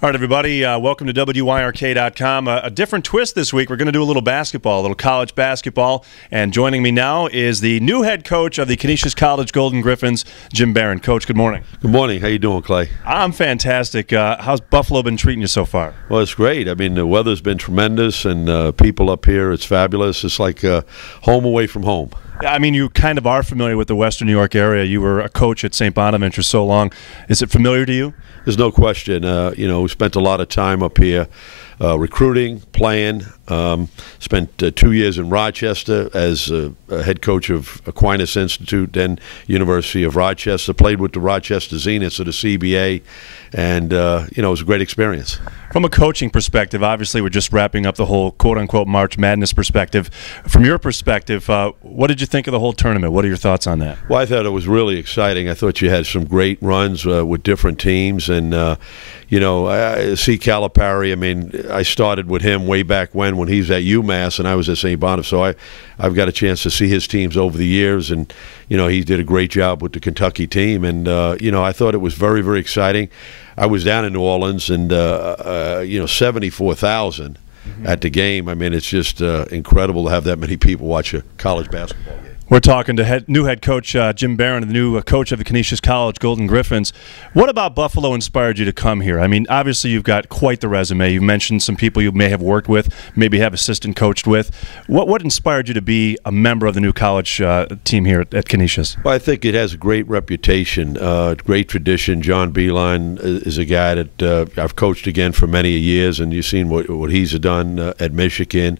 All right, everybody, welcome to WYRK.com. A different twist this week. We're going to do a little basketball, a little college basketball. And joining me now is the new head coach of the Canisius College Golden Griffins, Jim Barron. Coach, good morning. Good morning. How you doing, Clay? I'm fantastic. How's Buffalo been treating you so far? Well, it's great. I mean, the weather's been tremendous, and people up here, it's fabulous. It's like home away from home. I mean, you kind of are familiar with the Western New York area. You were a coach at St. Bonaventure so long. Is it familiar to you? There's no question. We spent a lot of time up here recruiting, playing. Spent 2 years in Rochester as a head coach of Aquinas Institute, then University of Rochester. Played with the Rochester Zeniths of the CBA, and it was a great experience. From a coaching perspective, obviously we're just wrapping up the whole quote-unquote March Madness perspective. From your perspective, what did you think of the whole tournament? What are your thoughts on that? Well, I thought it was really exciting. I thought you had some great runs with different teams, and I see Calipari. I mean, I started with him way back when he was at UMass and I was at St. Bonaventure, so I've got a chance to see his teams over the years, and he did a great job with the Kentucky team, and I thought it was very, very exciting. I was down in New Orleans, and 74,000 at the game. I mean, it's just incredible to have that many people watch a college basketball game. We're talking to new head coach Jim Barron, the new coach of the Canisius College Golden Griffins. What about Buffalo inspired you to come here? I mean, obviously you've got quite the resume. You mentioned some people you may have worked with, maybe have assistant coached with. What inspired you to be a member of the new college team here at Canisius? Well, I think it has a great reputation, great tradition. John Beilein is a guy that I've coached again for many years, and you've seen what he's done at Michigan.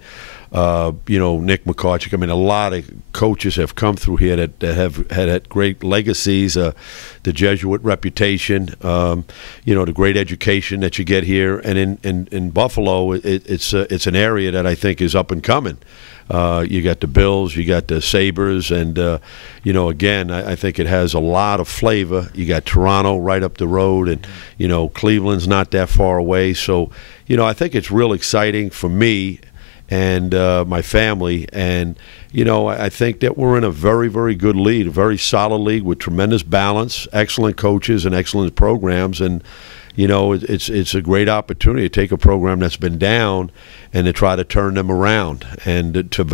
Nick McCarthy. I mean, a lot of coaches have come through here that have had great legacies. The Jesuit reputation, the great education that you get here, and in Buffalo, it's an area that I think is up and coming. You got the Bills, you got the Sabres, and again, I think it has a lot of flavor. You got Toronto right up the road, and Cleveland's not that far away. So, I think it's real exciting for me and my family, and I think that we're in a very, very good league, a very solid league with tremendous balance, excellent coaches, and excellent programs, and it's a great opportunity to take a program that's been down and to try to turn them around and to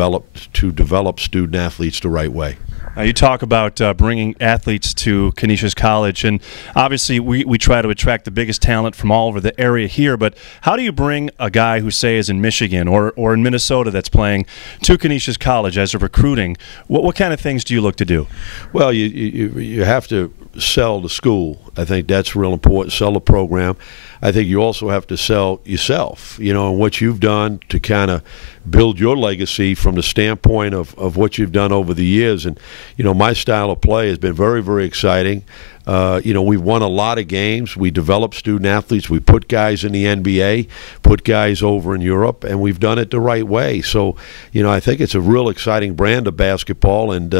develop student athletes the right way. You talk about bringing athletes to Canisius College, and obviously we try to attract the biggest talent from all over the area here, but how do you bring a guy who, say, is in Michigan or in Minnesota that's playing to Canisius College as a recruiting? What kind of things do you look to do? Well, you have to sell the school. I think that's real important, sell the program. I think you also have to sell yourself, and what you've done to kind of build your legacy from the standpoint of what you've done over the years. And, my style of play has been very, very exciting. We've won a lot of games. We develop student athletes. We put guys in the NBA, put guys over in Europe, and we've done it the right way. So, I think it's a real exciting brand of basketball, and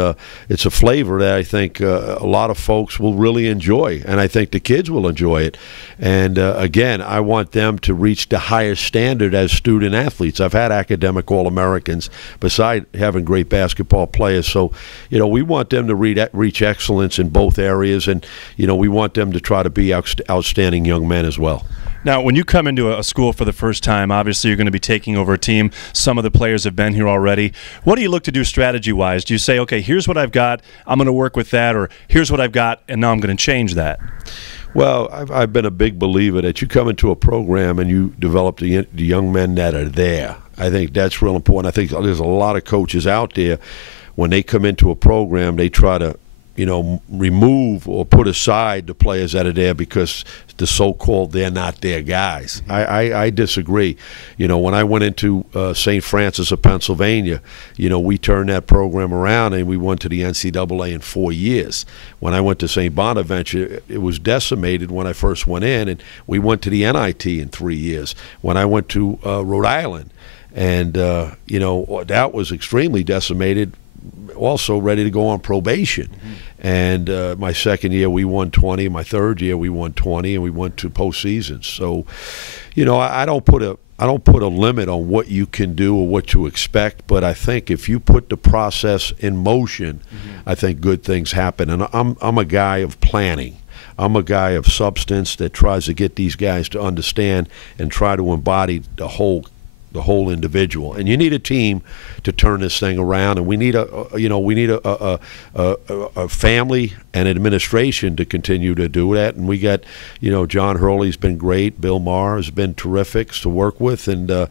it's a flavor that I think a lot of folks will really enjoy, and I think the kids will enjoy it. And, again, I want them to reach the higher standard as student athletes. I've had academic All-Americans beside having great basketball players. So, we want them to reach excellence in both areas, and we want them to try to be outstanding young men as well. Now, when you come into a school for the first time, obviously you're going to be taking over a team. Some of the players have been here already. What do you look to do strategy-wise? Do you say, okay, here's what I've got, I'm going to work with that, or here's what I've got, and now I'm going to change that? Well, I've been a big believer that you come into a program and you develop the young men that are there. I think that's real important. I think there's a lot of coaches out there, when they come into a program, they try to remove or put aside the players that are there because the so-called they're not their guys. I disagree. When I went into St. Francis of Pennsylvania, we turned that program around and we went to the NCAA in 4 years. When I went to St. Bonaventure, it was decimated when I first went in, and we went to the NIT in 3 years. When I went to Rhode Island, and that was extremely decimated, also ready to go on probation. And my second year we won 20. My third year we won 20, and we went to postseasons. So, I don't put a limit on what you can do or what to expect, but I think if you put the process in motion, I think good things happen. And I'm a guy of planning. I'm a guy of substance that tries to get these guys to understand and try to embody the whole individual. And you need a team to turn this thing around, and we need a family and administration to continue to do that. And we got, John Hurley's been great, Bill Maher has been terrific to work with, and I'm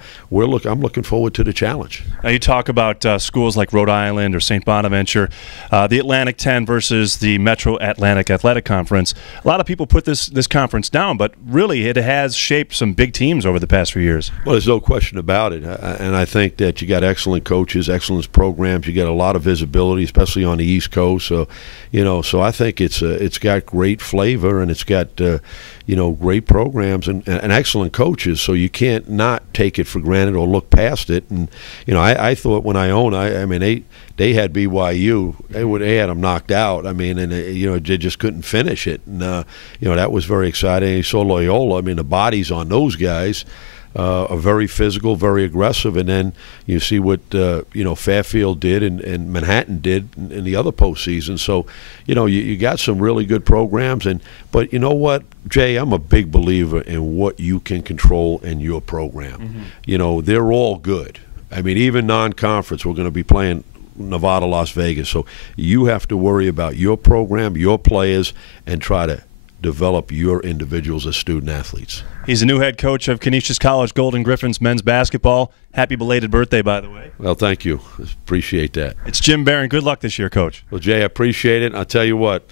looking forward to the challenge. Now you talk about schools like Rhode Island or St. Bonaventure, the Atlantic 10 versus the Metro Atlantic Athletic Conference. A lot of people put this conference down, but really it has shaped some big teams over the past few years. Well, there's no question about it, and I think that you got excellent coaches, excellent programs. You got a lot of visibility, especially on the East Coast. So, so I think it's got great flavor, and it's got great programs and excellent coaches. So you can't not take it for granted or look past it. And I thought when they had BYU, they had them knocked out. And they just couldn't finish it. And that was very exciting. You saw Loyola. The bodies on those guys are very physical, very aggressive, and then you see what Fairfield did and Manhattan did in the other postseason. So you got some really good programs, but you know what, Jay, I'm a big believer in what you can control in your program. Mm-hmm. They're all good. Even non-conference, we're going to be playing Nevada, Las Vegas. So you have to worry about your program, your players, and try to develop your individuals as student athletes. He's the new head coach of Canisius College Golden Griffins men's basketball. Happy belated birthday, by the way. Well, thank you. Appreciate that. It's Jim Barron. Good luck this year, Coach. Well, Jay, I appreciate it. I'll tell you what,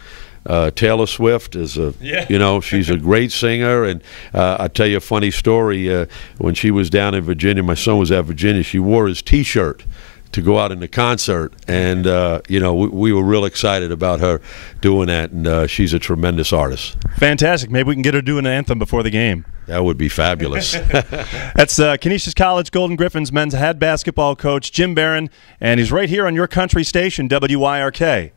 Taylor Swift is she's a great singer, and I'll tell you a funny story. When she was down in Virginia, my son was at Virginia, she wore his T-shirt to go out in the concert, and we were real excited about her doing that, and she's a tremendous artist. Fantastic. Maybe we can get her doing an anthem before the game. That would be fabulous. That's Canisius College Golden Griffins men's head basketball coach Jim Barron, and he's right here on your country station, WYRK.